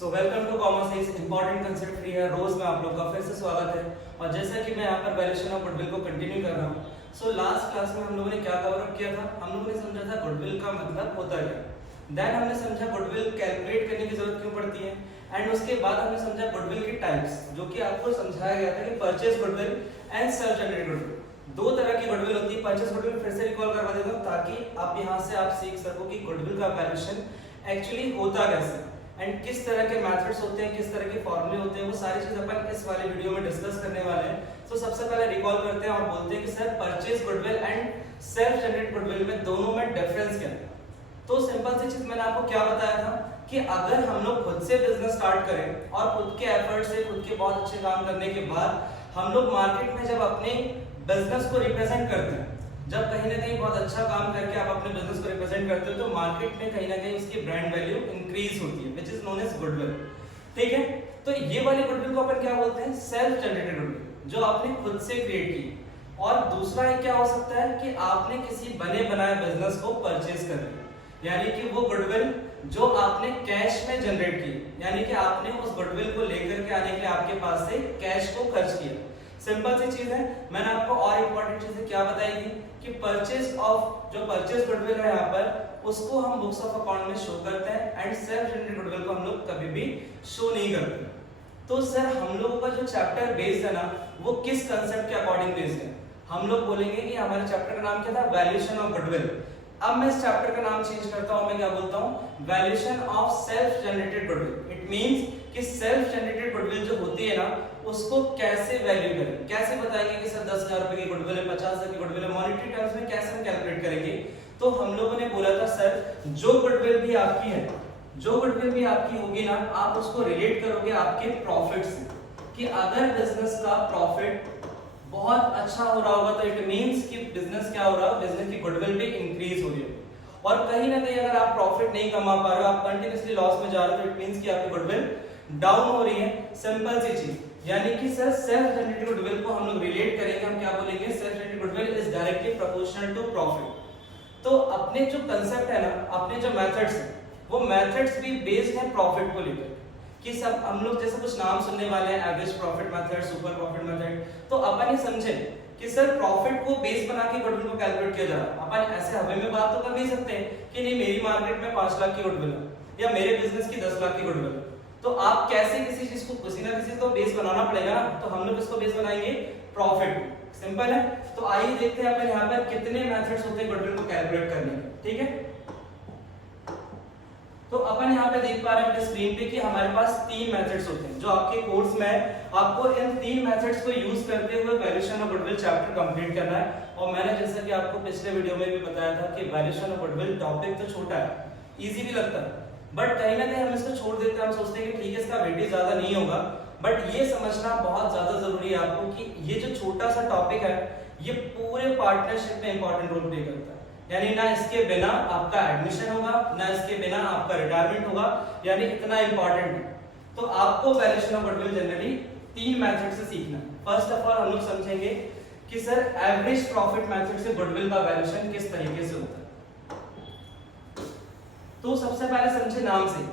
So welcome to commerce is important concept free है। रोज में आप लोग का फिर से स्वागत है। और जैसा कि मैं यहाँ पर वैल्यूएशन ऑफ गुडविल को कंटिन्यू कर रहा हूँ। सो लास्ट क्लास में हम लोगों ने क्या कवर अप किया था? हम लोगों ने समझा था गुडविल का मतलब होता क्या। देन हमने समझा गुडविल कैलकुलेट करने की जरूरत क्यों पड़ती है। एंड उसके बाद हमने समझा गुडविल की टाइप्स, जो कि आपको समझाया गया था कि purchase goodwill and self generated goodwill, दो तरह की गुडविल होती है। परचेज गुडविल फिर से रिकॉल करवा देता हूँ ताकि आप यहाँ से आप सीख सको कि गुडविल का वैल्यूएशन एक्चुअली होता कैसे एंड किस तरह के मेथड्स होते हैं, किस तरह के फॉर्मूले होते हैं, वो सारी चीज अपन इस वाले वीडियो में डिस्कस करने वाले हैं। तो सबसे पहले रिकॉल करते हैं और बोलते हैं कि sir purchase goodwill and self generated goodwill में दोनों में डिफरेंस क्या है। तो सिंपल सी चीज मैंने आपको क्या बताया था कि अगर हम लोग खुद से बिजनेस स्टार्ट करें और खुद के एफर्ट से खुद के बहुत अच्छे काम करने के बाद हम लोग मार्केट में जब अपने बिजनेस को रिप्रेजेंट करते हैं, जब कहीं ना कहीं बहुत अच्छा काम करके आप अपने बिजनेस को रिप्रेजेंट करते हो, तो मार्केट में कहीं ना कहीं उसकी ब्रांड वैल्यू इंक्रीज होती है, which is known as goodwill. ठीक है, तो ये वाली गुडविल को अपन क्या बोलते हैं? सेल्फ जनरेटेड गुडविल, जो आपने खुद से क्रिएट की। और दूसरा एक क्या हो सकता है कि आपने किसी बने बनाए बिजनेस को परचेज कर लिया, यानी कि वो गुडविल जो आपने कैश में जनरेट की, यानी कि आपने उस गुडविल को लेकर के आने के लिए आपके पास से कैश को खर्च किया। सिंपल सी चीज है। मैंने आपको और इंपॉर्टेंट चीजें क्या बताई थी कि परचेज ऑफ, जो परचेज गुडविल है यहाँ पर, उसको हम बुक्स ऑफ अकाउंट में शो करते हैं एंड सेल्फ जनरेटेड गुडविल को हम लोग कभी भी शो नहीं करते। तो सर हम लोगों का जो चैप्टर बेस्ड है ना, वो किस कंसेप्ट के अकॉर्डिंग बेस्ड है? हम लोग बोलेंगे कि हमारे चैप्टर का नाम क्या था? Valuation of goodwill. अब मैं इस चैप्टर का नाम चेंज करता हूं, मैं क्या बोलता हूं? Valuation of self generated goodwill. It means कि सेल्फ जनरेटेड गुडविल जो होती है ना, उसको कैसे वैल्यू करें, कैसे बताएंगे कि सर 10,000 रुपए की गुडविल है, 50,000 की गुडविल है, मॉनेटरी टर्म्स में कैसे हम कैलकुलेट करेंगे। तो हम लोगों ने बोला था सर जो गुडविल भी आपकी है, जो गुडविल भी आपकी होगी ना, आप उसको रिलेट करोगे आपके प्रॉफिट से, कि अगर बिजनेस का प्रॉफिट बहुत अच्छा हो रहा होगा तो इट मींस कि बिजनेस क्या हो रहा है, बिजनेस की गुडविल भी इंक्रीज हो रही है। और कहीं ना कहीं अगर आप प्रॉफिट नहीं कमा पा रहे हो, आप कंटिन्यूअसली लॉस में जा रहे हो, तो इट मींस कि आपकी गुडविल डाउन हो रही है। सिंपल सी चीज, यानी कि सर सेल्फ जनरेटेड गुडविल को हम लोग रिलेट करेंगे, हम क्या बोलेंगे? Self generated goodwill is directly proportional to profit. तो अपने जो कंसेप्ट है ना, अपने जो मेथड्स है, वो मेथड्स भी बेस्ड है प्रॉफिट को लेकर, कि सब हम लोग जैसे कुछ नाम सुनने वाले हैं, average profit method, super profit method. तो अपन ये समझे कि सर प्रॉफिट को बेस बना के गुडविल को कैलकुलेट किया जा रहा है। अपन ऐसे हवे में बात तो कर नहीं सकते कि नहीं मेरी मार्केट में 5 लाख की गुडविल है या मेरे बिजनेस की 10 लाख की गुडविल है। तो आप कैसे किसी चीज को, किसी ना किसी को बेस बनाना पड़ेगा ना, तो हम लोग इसको बेस बनाएंगे प्रॉफिट। सिंपल है। तो आइए देखते हैं अपन यहाँ पर कितने मेथड्स होते हैं गुडविल को कैलकुलेट करने के। ठीक है, तो अपन यहाँ पे देख पा रहे हैं अपने स्क्रीन पे कि हमारे पास 3 मेथड्स होते हैं, जो आपके कोर्स में आपको इन 3 मेथड्स को यूज करते हुए valuation of goodwill chapter complete करना है। और मैंने जैसा कि आपको पिछले वीडियो में भी बताया था कि वैल्यूएशन ऑफ गुडविल टॉपिक तो छोटा है, इजी भी लगता है, बट कहीं ना कहीं हम इसको छोड़ देते हैं। हम सोचते हैं कि ठीक है इसका वेटेज ज्यादा नहीं होगा, बट ये समझना बहुत ज्यादा जरूरी है आपको कि ये जो छोटा सा टॉपिक है, ये पूरे पार्टनरशिप में इंपॉर्टेंट रोल प्ले करता है। यानी ना इसके बिना आपका एडमिशन होगा, ना इसके बिना आपका रिटायरमेंट होगा, यानी इतना इंपॉर्टेंट है। तो आपको valuation of goodwill generally 3 method से सीखना है। फर्स्ट ऑफ ऑल हम लोग समझेंगे कि सर एवरेज प्रॉफिट मेथड से गुडविल का वैल्यूएशन किस तरीके से होता है। तो सबसे पहले समझे नाम से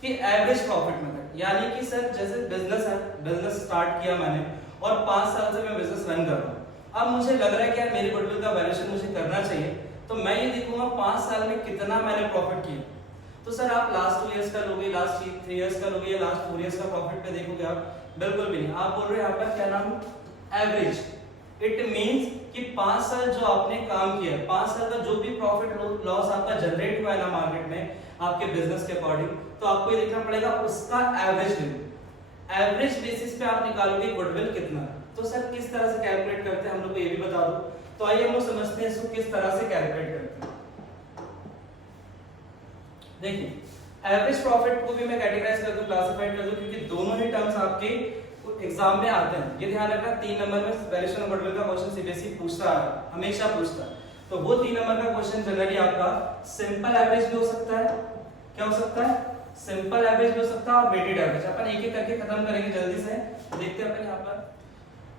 कि एवरेज प्रॉफिट मेथड, यानी कि सर जैसे बिजनेस है, बिजनेस स्टार्ट किया मैंने और 5 साल से मैं बिजनेस रन कर रहा हूँ। अब मुझे लग रहा है कि यार मेरी गुडविल का वैल्यूएशन मुझे करना चाहिए, तो मैं ये देखूंगा 5 साल में कितना मैंने प्रॉफिट किया। तो सर आप लास्ट 2 इयर्स का लोगे, लास्ट 3 इयर्स का लोगे या लास्ट 4 इयर्स का प्रॉफिट पे देखोगे आप? बिल्कुल भी नहीं। आप बोल रहे हैं यहाँ पर क्या नाम? एवरेज। इट मींस कि 5 साल जो आपने काम किया, 5 साल का जो भी प्रॉफिट लॉस आपका जनरेट हुआ है ना मार्केट में आपके बिजनेस के अकॉर्डिंग, तो आपको ये देखना पड़ेगा उसका एवरेज लेवल। एवरेज बेसिस पे आप निकालोगे गुडविल कितना है। तो सर किस तरह से कैलकुलेट करते हैं हम लोग को ये भी बता दो। तो आइए हम लोग समझते हैं इसको किस तरह से कैलकुलेट करते हैं। देखिए एवरेज प्रॉफिट को भी मैं कैटेगराइज कर दूं, क्लासिफाइड कर दूं, क्योंकि दोनों ही टर्म्स आपके एग्जाम में आते हैं। ये ध्यान रखना 3 नंबर में वैल्यूएशन ऑफ गुडविल का क्वेश्चन सीबीएसई पूछता है, हमेशा पूछता है। तो वो 3 नंबर का क्वेश्चन जनरली आपका सिंपल एवरेज भी हो सकता है। क्या हो सकता है? सिंपल एवरेज भी हो सकता है और वेटेड एवरेज। अपन एक एक करके खत्म करेंगे जल्दी से, देखते हैं अपन यहाँ पर।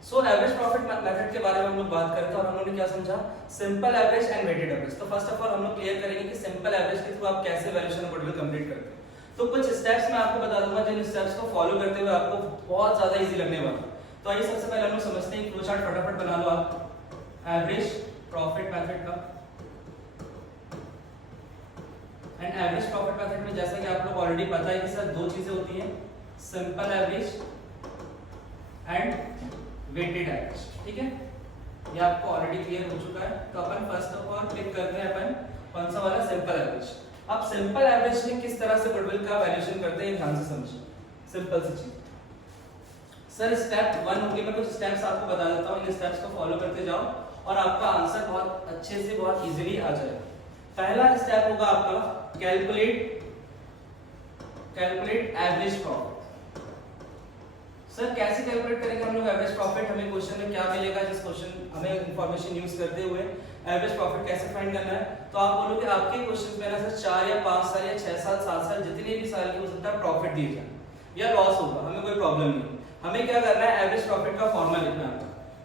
सो एवरेज प्रॉफिट मेथड के बारे में हम लोग बात करते हैं और हम लोगों ने क्या समझा? Simple average and weighted average. तो फर्स्ट ऑफ ऑल हम लोग क्लियर करेंगे कि सिंपल एवरेज के थ्रू आप कैसे वैल्यूएशन ऑफ गुडविल कंप्लीट करते हैं। तो कुछ स्टेप्स मैं आपको बता दूंगा जिन स्टेप्स को फॉलो करते हुए आपको बहुत ज्यादा इजी लगने वाला है। तो आइए सबसे पहले हम लोग समझते हैं फ्लो चार्ट, फटाफट बना लो आप एवरेज प्रॉफिट मेथड का। एंड एवरेज प्रॉफिट मेथड में जैसा कि आप लोग ऑलरेडी पता है कि सर दो चीजें होती हैं, simple average and weighted average, ठीक है, ये आपको ऑलरेडी क्लियर हो चुका है। तो अपन फर्स्ट ऑफ ऑल क्लिक करते हैं अपन कौन सा वाला, सिंपल एवरेज। अब सिंपल एवरेज में किस तरह से गुडविल का वैल्यूएशन करते हैं ध्यान से समझिए, सिंपल सी चीज। सर स्टेप 1 होगी, मैं कुछ स्टेप्स आपको बता देता हूं, इन स्टेप्स को फॉलो करते जाओ और आपका आंसर बहुत अच्छे से बहुत इजीली आ जाएगा। पहला स्टेप होगा आपका कैलकुलेट एवरेज प्रॉफिट। सर कैसे कैलकुलेट करेंगे हम लोग एवरेज प्रॉफिट, हमें क्वेश्चन में क्या मिलेगा, जिस क्वेश्चन हमें इंफॉर्मेशन यूज करते हुए एवरेज प्रॉफिट कैसे फाइंड करना है। तो आप बोलोगे आपके क्वेश्चन में ना सर 4 या 5 साल या 6 साल 7 साल जितने भी साल की हो सकता है प्रॉफिट दिए जाए या लॉस होगा, हमें कोई प्रॉब्लम नहीं। हमें क्या करना है, एवरेज प्रॉफिट का फॉर्मूला लिखना है।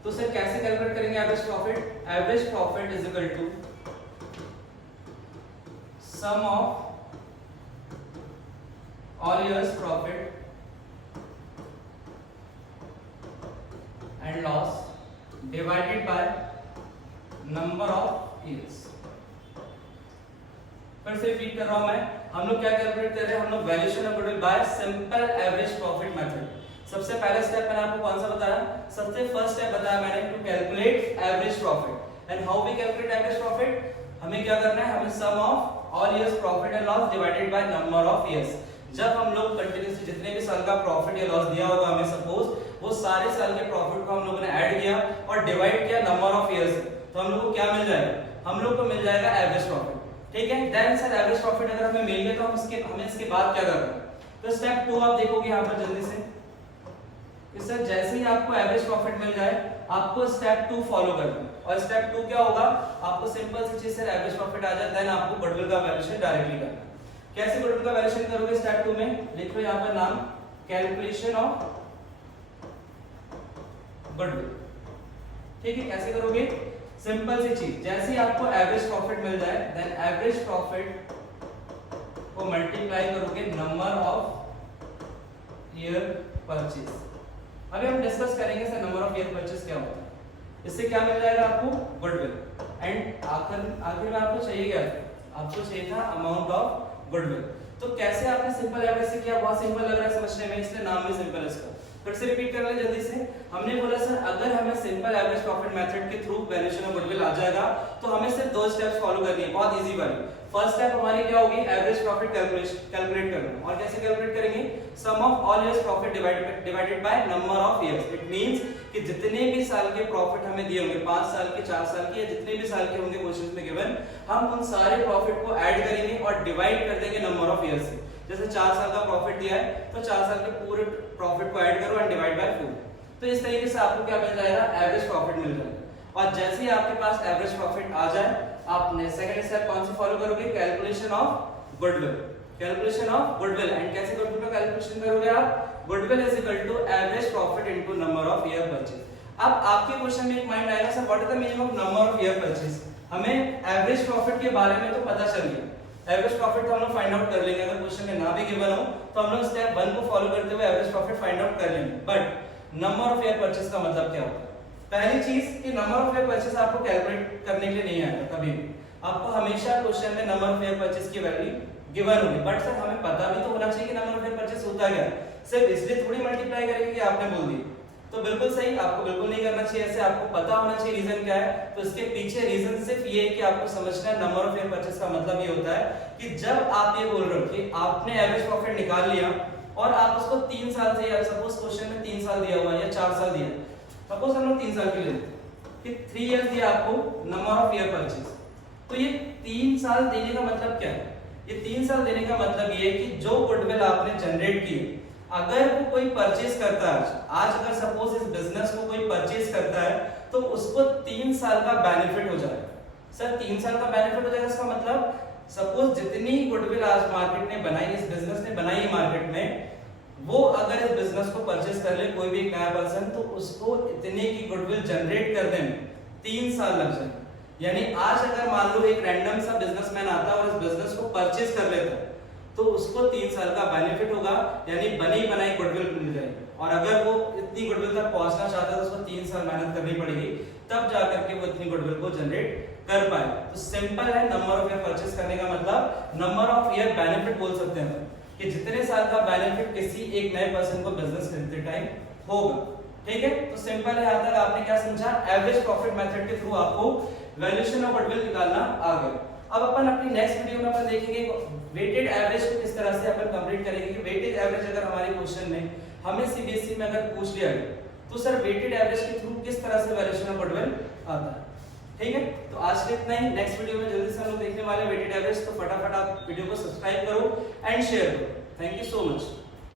तो सर कैसे कैलकुलेट करेंगे average profit, average profit is equal to sum of all years profit and loss divided by number of years. फिर से रिपीट कर रहा हूं मैं, हम लोग क्या कैलकुलेट कर रहे हैं, हम लोग valuation of goodwill bye simple average profit method. सबसे पहला स्टेप मैंने आपको कौन सा बताया, सबसे फर्स्ट स्टेप बताया मैंने to calculate average profit. And how we calculate average profit, हमें क्या करना है, हमें sum of all years profit and loss divided by number of years. जब हम लोग कंटिन्यूअसली जितने भी साल का प्रॉफिट या लॉस दिया होगा हमें सपोज, वो सारे साल के प्रॉफिट को हम लोगों ने ऐड किया और डिवाइड किया नंबर ऑफ ईयर्स, तो हम लोग को क्या मिल जाएगा, हम लोग को मिल जाएगा एवरेज प्रॉफिट, ठीक है। देन सर एवरेज प्रॉफिट अगर हमें मिल गया तो हमें इसके बाद क्या करना है। तो स्टेप 2 आप देखोगे यहां पर जल्दी से कि सर जैसे ही आपको एवरेज प्रॉफिट मिल जाए आपको स्टेप 2 फॉलो करना है। और स्टेप 2 क्या होगा, आपको सिंपल सी चीज, सर एवरेज प्रॉफिट आ जाए देन आपको गुडविल का वैल्यूएशन डायरेक्टली करना है। कैसे गुडविल का वैल्यूएशन करोगे, स्टेप 2 में लिखो यहां पर नाम कैलकुलेशन ऑफ गुडविल, ठीक है। कैसे करोगे, सिंपल सी चीज, जैसे ही आपको एवरेज प्रॉफिट मिल जाए देन एवरेज प्रॉफिट को मल्टीप्लाई करोगे नंबर ऑफ ईयर परचेज। अभी हम डिस्कस करेंगे sir number of year purchase क्या होता है, इससे क्या मिल जाएगा आपको, गुडविल। एंड आखिर में आपको चाहिए क्या, आपको चाहिए था अमाउंट ऑफ गुडविल। तो कैसे आपने सिंपल एवरेज से किया, बहुत सिंपल लग रहा है समझने में, इसलिए नाम भी सिंपल है इसका। फिर से रिपीट कर ले जल्दी से, हमने बोला सर अगर हमें सिंपल एवरेज प्रॉफिट मेथड के थ्रू वैल्यूएशन ऑफ गुडविल आ जाएगा तो हमें सिर्फ 2 स्टेप्स फॉलो करनी है, बहुत इजी वाली। फर्स्ट स्टेप हमारी क्या होगी, एवरेज प्रॉफिट कैलकुलेट करना। और कैसे कैलकुलेट करेंगे, sum of all years profit divided by number of years. It means कि जितने भी साल के प्रॉफिट हमें दिए होंगे, 5 साल के, 4 साल के, या जितने भी साल के होंगे क्वेश्चंस में गिवन, हम उन सारे प्रॉफिट को ऐड करेंगे और डिवाइड कर देंगे नंबर ऑफ ईयर्स से। जैसे 4 साल का प्रॉफिट दिया है तो 4 साल के पूरे प्रॉफिट को ऐड करो एंड डिवाइड बाय 4। तो इस तरीके से आपको क्या मिल जाएगा, एवरेज प्रॉफिट मिल जाएगा। और जैसे ही आपके पास एवरेज प्रॉफिट आ जाए आपने सेकंड स्टेप कौन सी फॉलो करोगे, calculation of goodwill. Calculation of goodwill, and कैसे गुडविल का कैलकुलेशन करोगे आप, goodwill is equal to average profit into number of year purchase. अब आपके क्वेश्चन में एक माइंड आएगा sir what is the meaning of number of year purchase. हमें एवरेज प्रॉफिट के बारे में तो पता चल गया, एवरेज प्रॉफिट तो हम लोग फाइंड आउट कर लेंगे, अगर क्वेश्चन में ना भी गिवन हो तो हम लोग स्टेप 1 को फॉलो करते हुए एवरेज प्रॉफिट फाइंड आउट कर लेंगे। But number of year purchase का मतलब क्या होता है, पहली चीज कि नंबर ऑफ ईयर परचेज आपको कैलकुलेट करने के लिए नहीं आएगा कभी भी, आपको हमेशा क्वेश्चन में नंबर ऑफ ईयर परचेज की वैल्यू गिवन होगी। बट सर हमें पता भी तो होना चाहिए कि नंबर ऑफ ईयर परचेज होता क्या है, सिर्फ इसलिए थोड़ी मल्टीप्लाई करेंगे कि आपने बोल दी तो बिल्कुल सही, आपको बिल्कुल नहीं करना चाहिए ऐसे, आपको पता होना चाहिए रीजन क्या है। तो इसके पीछे रीजन सिर्फ ये है कि आपको समझना है नंबर ऑफ ईयर परचेज का मतलब ये होता है कि जब आप ये बोल रहे हो कि आपने एवरेज प्रॉफिट निकाल लिया और आप उसको 3 साल से, या सपोज क्वेश्चन में 3 साल दिया हुआ है या 4 साल दिया, सपोज हम लोग 3 साल के लिए कि 3 इयर्स दिया आपको नंबर ऑफ ईयर परचेज। तो ये 3 साल देने का मतलब क्या है, ये 3 साल देने का मतलब ये है कि जो गुडविल आपने जनरेट की, अगर वो कोई परचेज करता है आज अगर सपोज इस बिजनेस को कोई परचेज करता है तो उसको 3 साल का बेनिफिट हो जाएगा। सर 3 साल का बेनिफिट हो जाएगा, इसका मतलब सपोज जितनी गुडविल आज मार्केट ने बनाई, इस बिजनेस ने बनाई मार्केट में, वो अगर इस बिजनेस को परचेज कर ले कोई भी एक नया पर्सन तो उसको इतने की गुडविल जनरेट करने में 3 साल लग जाएंगे। यानी आज अगर मान लो एक रैंडम सा बिजनेसमैन आता है और इस बिजनेस को परचेज कर लेता है तो उसको 3 साल का बेनिफिट होगा, यानी बनी बनाई गुडविल मिल जाएगी। और अगर वो इतनी गुडविल तक पहुंचना चाहता है तो उसको 3 साल मेहनत करनी पड़ेगी, तब जाकर के वो इतनी गुडविल को जनरेट कर पाए। तो सिंपल है, नंबर ऑफ ईयर परचेस करने का मतलब नंबर ऑफ ईयर बेनिफिट बोल सकते हैं कि जितने साल का बेनिफिट किसी एक नए पर्सन को बिजनेस खरीदते टाइम होगा। ठीक है, तो सिंपल है। यहां तक आपने क्या समझा? एवरेज प्रॉफिट मेथड के थ्रू आपको वैल्यूएशन ऑफ गुडविल निकालना आ गया। अब अपन अपनी नेक्स्ट वीडियो में अपन देखेंगे वेटेड एवरेज को किस तरह से अपन कंप्लीट करेंगे कि वेटेड एवरेज अगर हमारे क्वेश्चन में हमें सीबीएसई में अगर पूछ लिया गया तो सर वेटेड एवरेज के थ्रू किस तरह से वैल्यूएशन ऑफ गुडविल आता है। ठीक है, तो आज के इतना ही। नेक्स्ट वीडियो में जल्दी से हम लोग देखने वाले वेटेड एवरेज। तो फटाफट आप वीडियो को सब्सक्राइब करो एंड शेयर करो। Thank you so much.